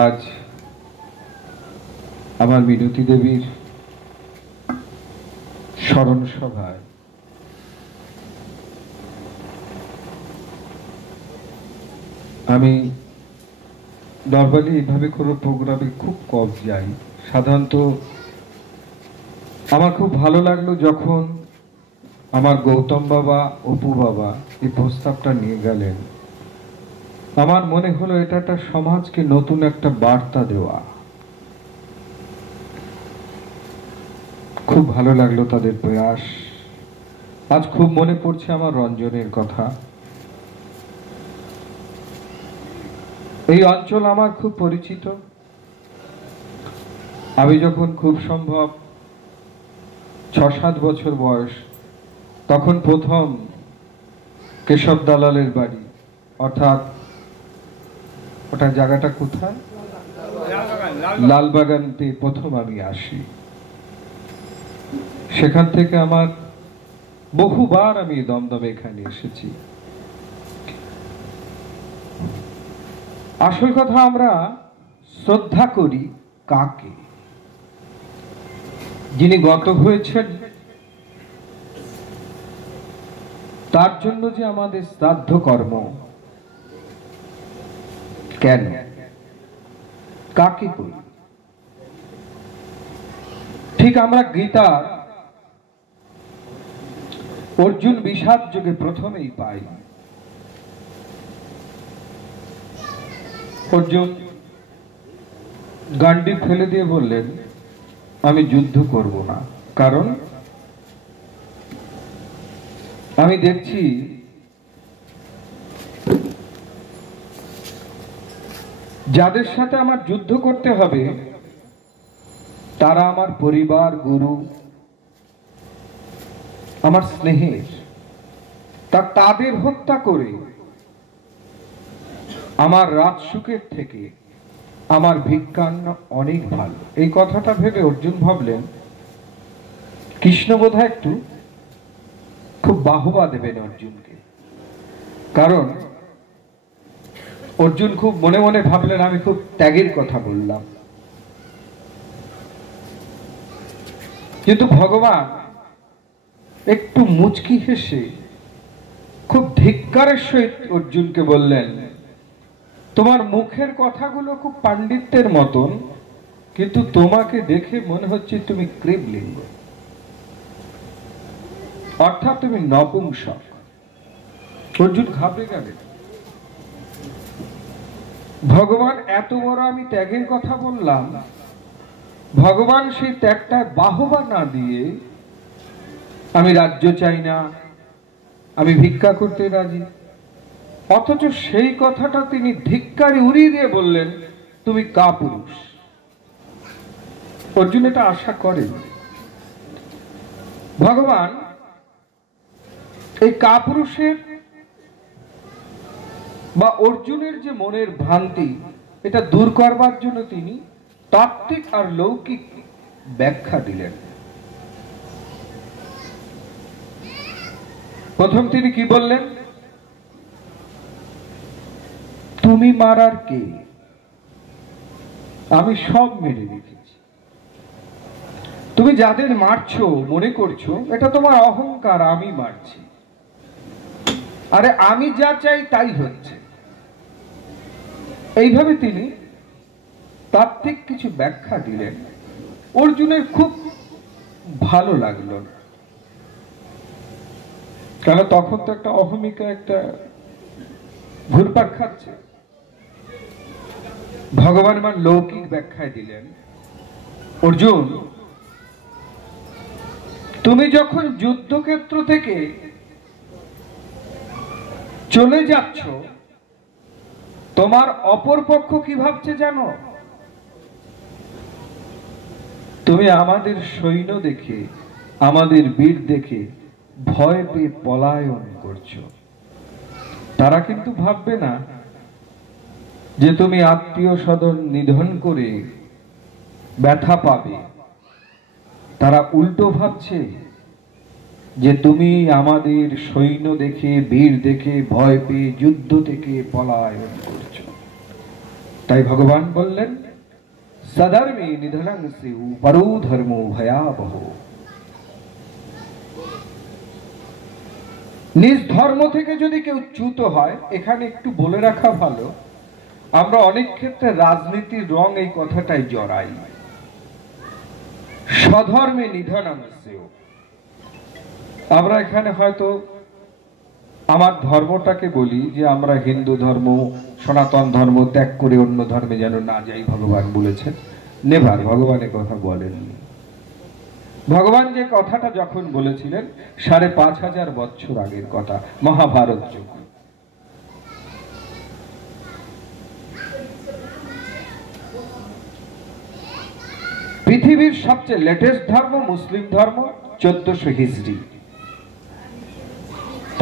আজ আমার মিনতি দেবীর স্মরণ সভায় আমি নরমালি এইভাবে কোনো প্রোগ্রামে খুব কম যাই। সাধারণত আমার খুব ভালো লাগলো যখন আমার গৌতম বাবা, অপু বাবা এই প্রস্তাবটা নিয়ে গেলেন। আমার মনে হলো এটা একটা সমাজকে নতুন একটা বার্তা দেওয়া। খুব ভালো লাগলো তাদের প্রয়াস। আজ খুব মনে পড়ছে আমার রঞ্জনের কথা। এই অঞ্চল আমার খুব পরিচিত। আমি যখন খুব সম্ভব 6-7 বছর বয়স, তখন প্রথম কেশব দালালের বাড়ি, অর্থাৎ ওটা জায়গাটা কোথায়, লালবাগানতে প্রথম আমি আসি। সেখান থেকে আমার বহুবার আমি দমদমে এখানে এসেছি। আসল কথা, আমরা শ্রদ্ধা করি কাকে? যিনি গত হয়েছেন, তার জন্য যে আমাদের শ্রাদ্ধ কর্ম, কেন কাকে করি? ঠিক আমরা গীতা অর্জুন বিষাদ যুগে প্রথমেই পাই। অর্জুন গান্ডি ফেলে দিয়ে বললেন, আমি যুদ্ধ করব না, কারণ আমি দেখছি যাদের সাথে আমার যুদ্ধ করতে হবে তারা আমার পরিবার, গুরু, আমার স্নেহের। তাদের হত্যা করে আমার রাজসুখের থেকে আমার ভিক্ষান্ন অনেক ভালো। এই কথাটা ভেবে অর্জুন ভাবলেন কৃষ্ণ বোধহয় একটু খুব বাহবা দেবেন অর্জুনকে, কারণ অর্জুন খুব মনে মনে ভাবলেন আমি খুব ত্যাগের কথা বললাম। কিন্তু ভগবান একটু মুচকি হেসে খুব ধিক্কারের সহিত অর্জুনকে বললেন, তোমার মুখের কথাগুলো খুব পাণ্ডিত্যের মতন, কিন্তু তোমাকে দেখে মনে হচ্ছে তুমি ক্রীবলিঙ্গ, অর্থাৎ তুমি নপুংসক। অর্জুন ঘাবড়ে গেলেন। ভগবান এত বড় আমি ত্যাগের কথা বললাম, ভগবান সেই ত্যাগটা বাহবা না দিয়ে আমি রাজ্য চাই না, আমি ভিক্ষা করতে রাজি, অথচ সেই কথাটা তিনি ধিক্কারে উড়িয়ে দিয়ে বললেন তুমি কাপুরুষ। অর্জুন এটা আশা করেন। ভগবান এই কাপুরুষের বা অর্জুনের যে মনের ভ্রান্তি, এটা দূর করবার জন্য তিনি তাত্ত্বিক আর লৌকিক ব্যাখ্যা দিলেন। প্রথম তিনি কি বললেন, তুমি মারার কে? আমি সব মেরে রেখেছি। তুমি যাদের মারছো মনে করছো এটা তোমার অহংকার, আমি মারছি। আরে আমি যা চাই তাই হচ্ছে। এইভাবে তিনি তাত্ত্বিক কিছু ব্যাখ্যা দিলেন। অর্জুনের খুব ভালো লাগলো না, কারণ তখন তো একটা অহমিকা একটা ঘুরপাক খাচ্ছে। ভগবান আমার লৌকিক ব্যাখ্যায় দিলেন, অর্জুন তুমি যখন যুদ্ধক্ষেত্র থেকে চলে যাচ্ছ, তোমার অপরপক্ষ কি ভাবছে জানো? তুমি আমাদের সৈন্য দেখে, আমাদের বীর দেখে ভয় পেয়ে পলায়ন করছো। তারা কিন্তু ভাববে না যে তুমি আত্মীয় স্বজন নিধন করে ব্যথা পাবে, তারা উল্টো ভাবছে যে তুমি আমাদের সৈন্য দেখে, বীর দেখে ভয় পেয়ে যুদ্ধ থেকে পলায়ন করছো। তাই ভগবান বললেন সধর্মে নিধনং স্যু পরো ধর্মো ভয়াবহ। নিজ ধর্ম থেকে যদি কেউ চ্যুত হয়, এখানে একটু বলে রাখা ভালো, আমরা অনেক ক্ষেত্রে রাজনীতির রং এই কথাটাই জড়াই। স্বধর্মে নিধনং স্যু, আমরা এখানে হয়তো আমার ধর্মটাকে বলি যে আমরা হিন্দু ধর্ম সনাতন ধর্ম ত্যাগ করে অন্য ধর্মে যেন না যাই, ভগবান বলেছেন। নেভার, ভগবানের কথা বলেননি। ভগবান যে কথাটা যখন বলেছিলেন ৫,৫০০ বছর আগের কথা, মহাভারত যুগ। পৃথিবীর সবচেয়ে লেটেস্ট ধর্ম মুসলিম ধর্ম, ১৪০০ হিজরি।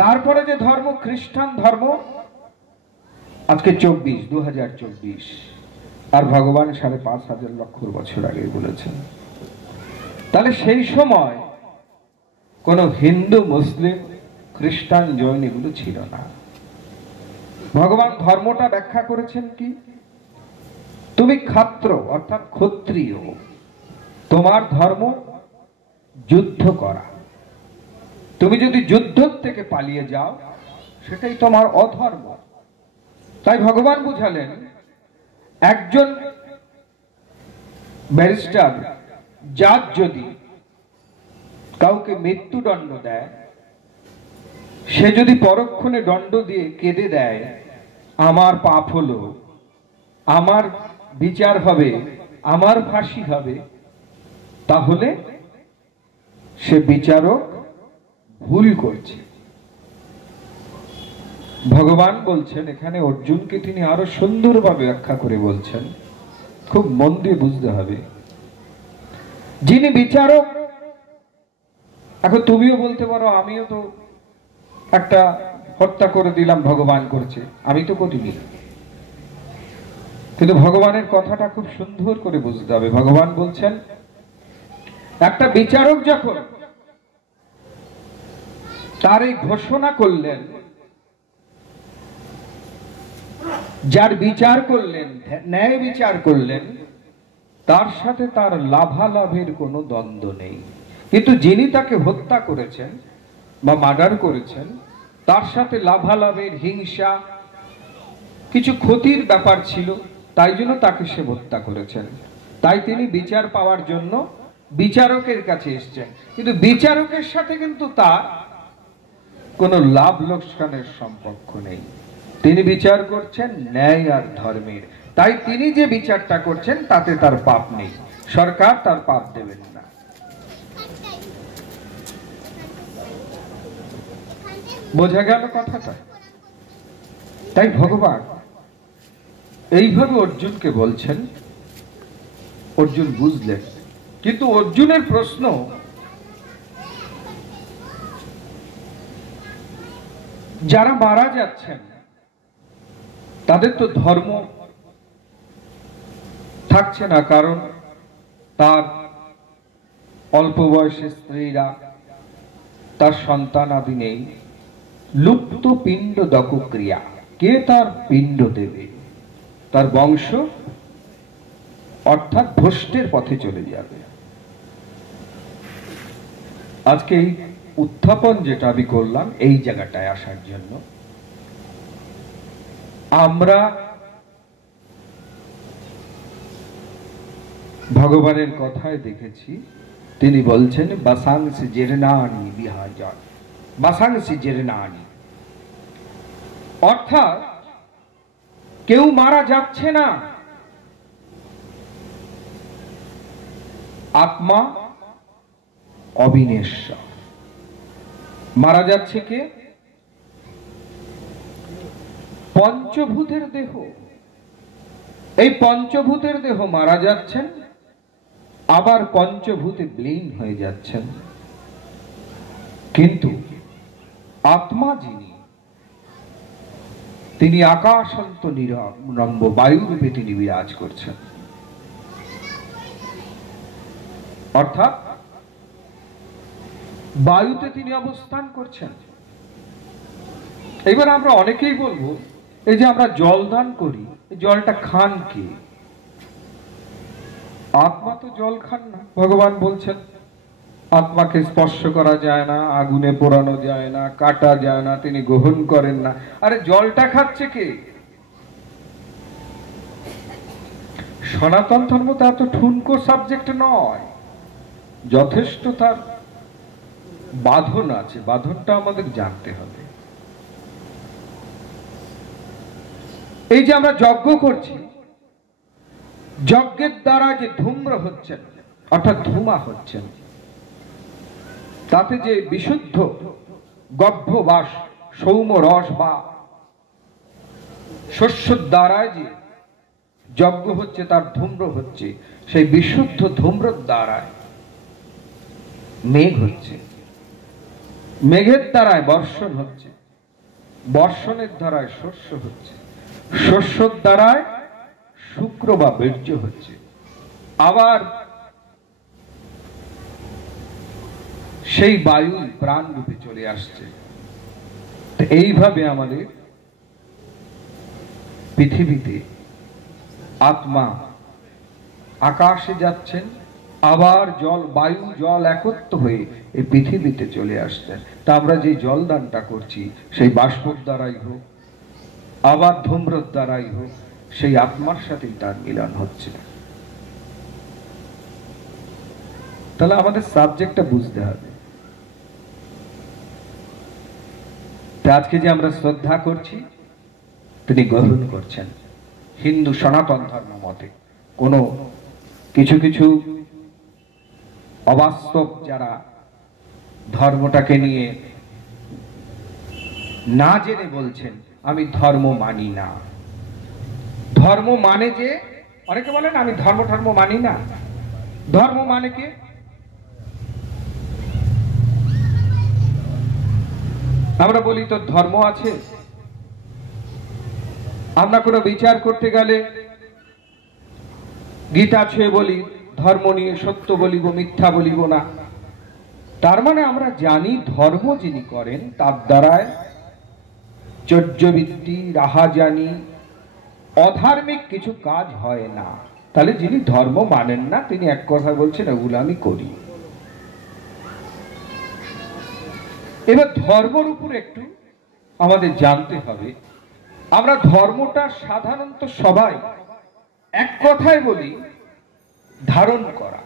তারপরে যে ধর্ম খ্রিস্টান ধর্ম, আজকে ২০২৪। আর ভগবান ৫,৫০০ লক্ষ বছর আগে বলেছেন। তাহলে সেই সময় কোন হিন্দু মুসলিম খ্রিস্টান জৈন এগুলো ছিল না। ভগবান ধর্মটা ব্যাখ্যা করেছেন কি, তুমি ক্ষাত্র অর্থাৎ ক্ষত্রিয়, তোমার ধর্ম যুদ্ধ করা। তুমি যদি যুদ্ধ থেকে পালিয়ে যাও সেটাই তোমার অধর্ম। তাই ভগবান বুঝালেন একজন ব্যারিস্টার জাজ যদি কাউকে মৃত্যুদণ্ড দেয়, সে যদি পরক্ষণে দণ্ড দিয়ে কেঁদে দেয় আমার পাপ হলো, আমার বিচার হবে, আমার ফাঁসি হবে, তাহলে সে বিচারক ভুল করছে। ভগবান বলছেন এখানে অর্জুনকে তিনি আরো সুন্দরভাবে ব্যাখ্যা করে বলছেন, খুব মন দিয়ে বুঝতে হবে। যিনি বিচারক, এখন তুমিও বলতে পারো আমিও তো একটা হত্যা করে দিলাম, ভগবান করছে, আমি তো করিনি। কিন্তু ভগবানের কথাটা খুব সুন্দর করে বুঝতে হবে। ভগবান বলছেন একটা বিচারক যখন তার এই ঘোষণা করলেন, যার বিচার করলেন, ন্যায় বিচার করলেন, তার সাথে তার লাভালাভের কোনো দ্বন্দ্ব নেই। কিন্তু যিনি তাকে হত্যা করেছেন বা মার্ডার করেছেন, তার সাথে লাভালাভের, হিংসা, কিছু ক্ষতির ব্যাপার ছিল, তাই জন্য তাকে সে হত্যা করেছেন। তাই তিনি বিচার পাওয়ার জন্য বিচারকের কাছে এসেছেন। কিন্তু বিচারকের সাথে কিন্তু তার কোনো লাভ লোকসানের সম্পর্ক নেই। তিনি বিচার করছেন ন্যায় আর ধর্মের। তাই তিনি যে বিচারটা করছেন তাতে তার পাপ নেই, সরকার তার পাপ দেবেন না। বোঝা গেল কথাটা? তাই ভগবান এইভাবে অর্জুনকে বলছেন, অর্জুন বুঝলেন। কিন্তু অর্জুনের প্রশ্ন, যারা মারা যাচ্ছেন তাদের তো ধর্ম থাকছে না, কারণ তার অল্প বয়সী স্ত্রীরা, তার সন্তান আদি নেই। লুপ্ত পিণ্ড দকক্রিয়া, কে তার পিণ্ড দেবে? তার বংশ অর্থাৎ ভ্রষ্টের পথে চলে যাবে। আজকে এই উত্থাপন যেটা আমি করলাম এই জায়গাটায় আসার জন্য, আমরা ভগবানের কথায় দেখেছি তিনি বলছেন বাসাংসি জেরনানি বিহাজন, বাসাংসি জেরনানি, অর্থাৎ কেউ মারা যাচ্ছে না, আত্মা অবিনেশ্বর। মারা যাচ্ছে কে? পঞ্চভূতের দেহ। এই পঞ্চভূতের দেহ মারা যাচ্ছেন, আবার পঞ্চভূতে বিলীন হয়ে যাচ্ছেন। কিন্তু আত্মা যিনি, তিনি আকাশান্ত নিরম্ব বায়ুরূপে তিনি বিরাজ করছেন। অর্থাৎ বায়ুতে তিনি অবস্থান করছেন। এবার আমরা অনেকেই বলবো এই যে আমরা জল দান করি, জলটা খান কে? আত্মা তো জল খান না। ভগবান বলছেন আত্মাকে স্পর্শ করা যায় না, আগুনে পোড়ানো যায় না, কাটা যায় না, তিনি গ্রহণ করেন না। আরে জলটা খাচ্ছে কে? সনাতন ধর্ম তার তো ঠুনকো সাবজেক্ট নয়, যথেষ্ট তার বাঁধন আছে, বাঁধনটা আমাদের জানতে হবে। এই যে আমরা যজ্ঞ করছি, যজ্ঞের দ্বারা যে ধূম্র হচ্ছেন অর্থাৎ ধূমা হচ্ছেন, তাতে যে বিশুদ্ধ গর্ভ বা সৌম্য রস বা শস্যর দ্বারা যে যজ্ঞ হচ্ছে, তার ধূম্র হচ্ছে, সেই বিশুদ্ধ ধূম্রের দ্বারায় মেঘ হচ্ছে, মেঘের দ্বারায় বর্ষণ হচ্ছে, বর্ষণের দ্বারায় শস্য হচ্ছে, শস্যর দ্বারায় শুক্র বা বীর্য হচ্ছে, আবার সেই বায়ু প্রাণ রূপে চলে আসছে। এইভাবে আমাদের পৃথিবীতে আত্মা আকাশে যাচ্ছেন, আবার জল বায়ু জল একত্র হয়ে এই পৃথিবীতে চলে আসছেন। তা আমরা যে জল দানটা করছি, সেই বাষ্পর দ্বারাই হোক, আবার ধূম্রর দ্বারাই হোক, সেই আত্মার সাথেই তার মিলন হচ্ছে। তাহলে আমাদের সাবজেক্টটা বুঝতে হবে। আজকে যে আমরা শ্রদ্ধা করছি, তিনি গ্রহণ করছেন হিন্দু সনাতন ধর্ম মতে। কোন কিছু কিছু অবাস্তব যারা ধর্মটাকে নিয়ে না জেনে বলছেন আমি ধর্ম মানি না। ধর্ম মানে যে, অনেকে বলেন আমি ধর্ম মানি না। ধর্ম মানে কি? আমরা বলি তো ধর্ম আছে। আমরা কোনো বিচার করতে গেলে গীতা ছুঁয়ে বলি ধর্ম নিয়ে সত্য বলিব, মিথ্যা বলিব না। তার মানে আমরা জানি ধর্ম যিনি করেন তার দ্বারায় চর্যবৃত্তি, রাহাজানি, অধার্মিক কিছু কাজ হয় না। তাহলে যিনি ধর্ম মানেন না, তিনি এক কথা বলছেন এগুলো আমি করি। এবার ধর্মের উপর একটু আমাদের জানতে হবে। আমরা ধর্মটা সাধারণত সবাই এক কথায় বলি ধারণ করা,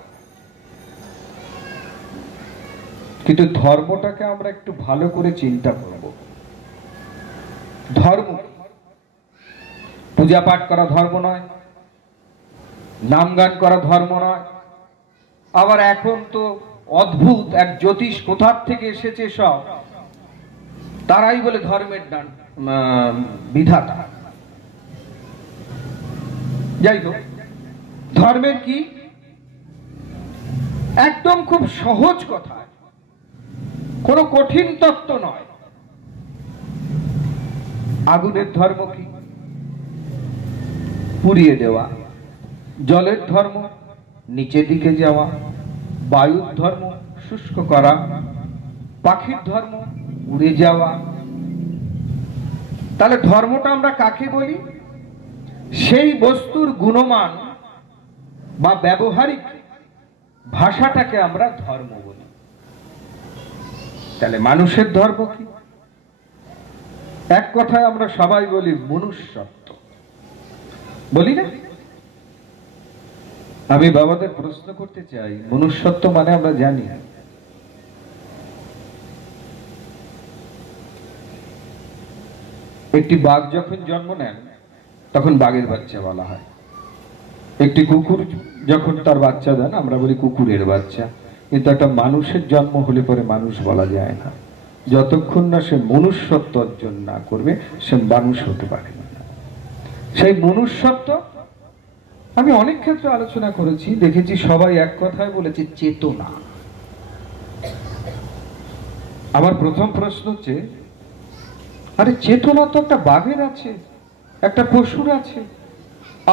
কিন্তু ধর্মটাকে আমরা একটু ভালো করে চিন্তা করব। ধর্ম পূজা পাঠ করা ধর্ম নয়, নাম গান করা ধর্ম নয়। আবার এখন তো অদ্ভুত এক জ্যোতিষ কোথার থেকে এসেছে, সব তারাই বলে ধর্মের বিধাতা। যাই হোক, ধর্মের কি একদম খুব সহজ কথা, কোনো কঠিন তত্ত্ব নয়। আগুনের ধর্ম কি? পুড়িয়ে দেওয়া। জলের ধর্ম নিচের দিকে যাওয়া। বায়ুর ধর্ম শুষ্ক করা। পাখির ধর্ম উড়ে যাওয়া। তাহলে ধর্মটা আমরা কাকে বলি? সেই বস্তুর গুণমান বা ব্যবহারিক ভাষাটাকে আমরা ধর্ম বলি। তাহলে মানুষের ধর্ম কি? এক কথায় আমরা সবাই বলি মনুষ্যত্ব, বলি না? আমি বাবাদের প্রশ্ন করতে চাই, মনুষ্যত্ব মানে আমরা জানি একটি বাঘ যখন জন্ম নেন তখন বাঘের বাচ্চা বলা হয়। একটি কুকুর যখন তার বাচ্চা দেন আমরা বলি কুকুরের বাচ্চা। কিন্তু একটা মানুষের জন্ম হলে পরে মানুষ বলা যায় না, যতক্ষণ না সে মনুষ্যত্ব অর্জন না করবে সে মানুষ হতে পারে না। সেই মনুষ্যত্ব আমি অনেক ক্ষেত্রে আলোচনা করেছি, দেখেছি সবাই এক কথায় বলেছে চেতনা। আমার প্রথম প্রশ্ন হচ্ছে, আরে চেতনা তো একটা বাঘের আছে, একটা পশুর আছে।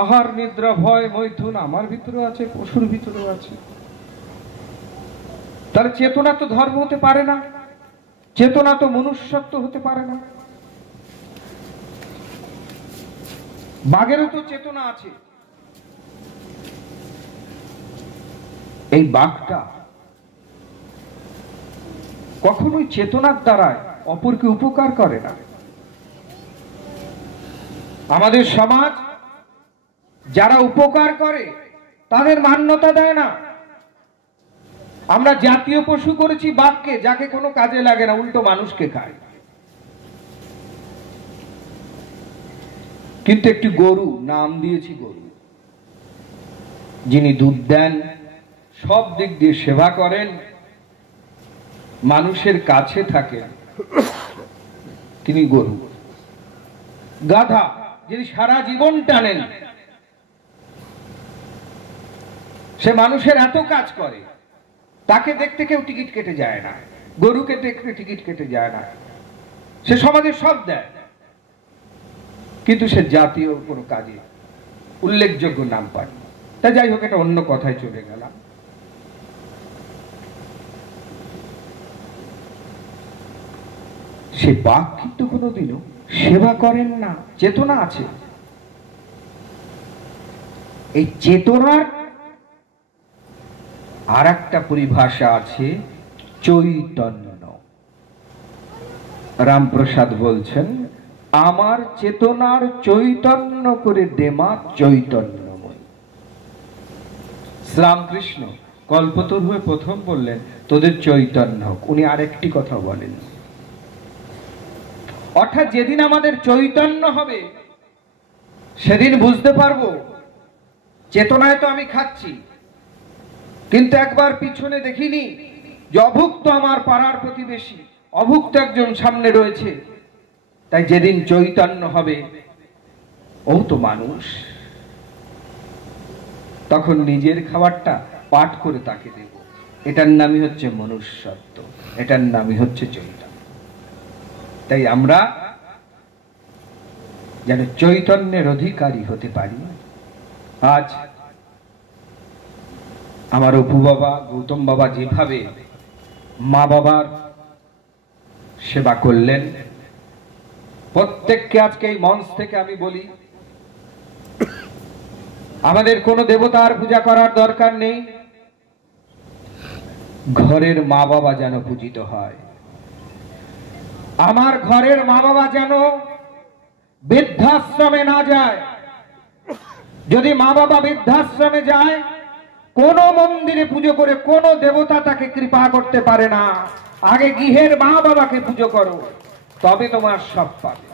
আহার নিদ্রা ভয় মৈথুন আমার ভিতরে আছে, পশুর ভিতরেও আছে। তাহলে চেতনা তো ধর্ম হতে পারে না, চেতনা তো মনুষ্যত্ব হতে পারে না। বাঘেরও তো চেতনা আছে। এই বাঘটা কখনোই চেতনার দ্বারায় অপরকে উপকার করে না। আমাদের সমাজ যারা উপকার করে তাদের মান্যতা দেয় না। আমরা জাতীয় পশু করেছি বাঘকে, যাকে কোনো কাজে লাগে না, উল্টো মানুষকে খায়। কিন্তু একটি গরু, নাম দিয়েছি গরু, যিনি দুধ দেন, সব দিক দিয়ে সেবা করেন, মানুষের কাছে থাকেন, তিনি গরু। গাধা, যিনি সারা জীবন টানেন, সে মানুষের এত কাজ করে, তাকে দেখতে কেউ টিকিট কেটে যায় না, গরুকে দেখতে টিকিট কেটে যায় না। সে সমাজে সব দেয়, কিন্তু সে জাতীয় কোনো কাজে উল্লেখযোগ্য নাম পায়। তা যাই হোক, এটা অন্য কথায় চলে গেলাম। সে বাঘ কিন্তু কোনোদিনও সেবা করেন না, চেতনা আছে। এই চেতনার আর একটা পরিভাষা আছে, চৈতন্য। রামপ্রসাদ বলছেন, আমার চেতনার চৈতন্য করে দেমা চৈতন্যময়। শ্রীরামকৃষ্ণ কল্পতরু হয়ে প্রথম বললেন, তোদের চৈতন্য হোক। উনি আরেকটি কথা বলেন, অর্থাৎ যেদিন আমাদের চৈতন্য হবে সেদিন বুঝতে পারবো চেতনায় তো আমি খাচ্ছি, কিন্তু একবার পিছনে দেখিনি যে অভুক্ত আমার পাড়ার প্রতিবেশী, অভুক্ত একজন সামনে রয়েছে। তাই যেদিন চৈতন্য হবে, ও তো মানুষ, তখন নিজের খাবারটা পাঠ করে তাকে দেব। এটার নামই হচ্ছে মনুষ্যত্ব, এটার নামই হচ্ছে চৈতন্য। তাই আমরা যেন চৈতন্যের অধিকারী হতে পারি। আজ আমার অপু বাবা, গৌতম বাবা যেভাবে মা বাবার সেবা করলেন, প্রত্যেককে আজকে এই মঞ্চ থেকে আমি বলি, আমাদের কোনো দেবতার পূজা করার দরকার নেই, ঘরের মা বাবা যেন পূজিত হয়। আমার ঘরের মা বাবা যেন বৃদ্ধাশ্রমে না যায়। যদি মা বাবা বৃদ্ধাশ্রমে যায়, কোন মন্দিরে পুজো করে কোন দেবতা তাকে কৃপা করতে পারে না। আগে গৃহের মা বাবাকে পুজো করো, তবে তোমার সব পাবে।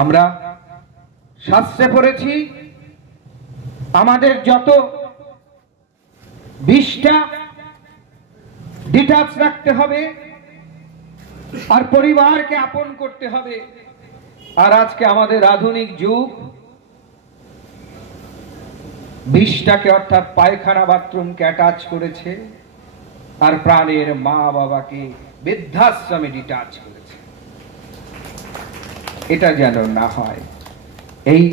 আমরা শাস্ত্রে পড়েছি, আমাদের যত বিষ্ঠা ডিটাচ রাখতে হবে, আর পরিবারকে আপন করতে হবে। আর আজকে আমাদের আধুনিক যুগ বিষ্ঠাকে, অর্থাৎ পায়খানা বাথরুমকে অ্যাটাচ করেছে, আর প্রাণের মা বাবাকে বৃদ্ধাশ্রমে ডিটাচ করেছে। এটা যেন না হয়, এই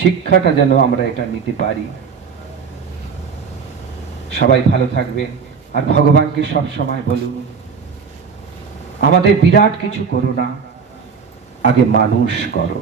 শিক্ষাটা যেন আমরা এটা নিতে পারি। সবাই ভালো থাকবেন, আর ভগবানকে সব সময় বলুন, আমাদের বিরাট কিছু করো না, আগে মানুষ করো।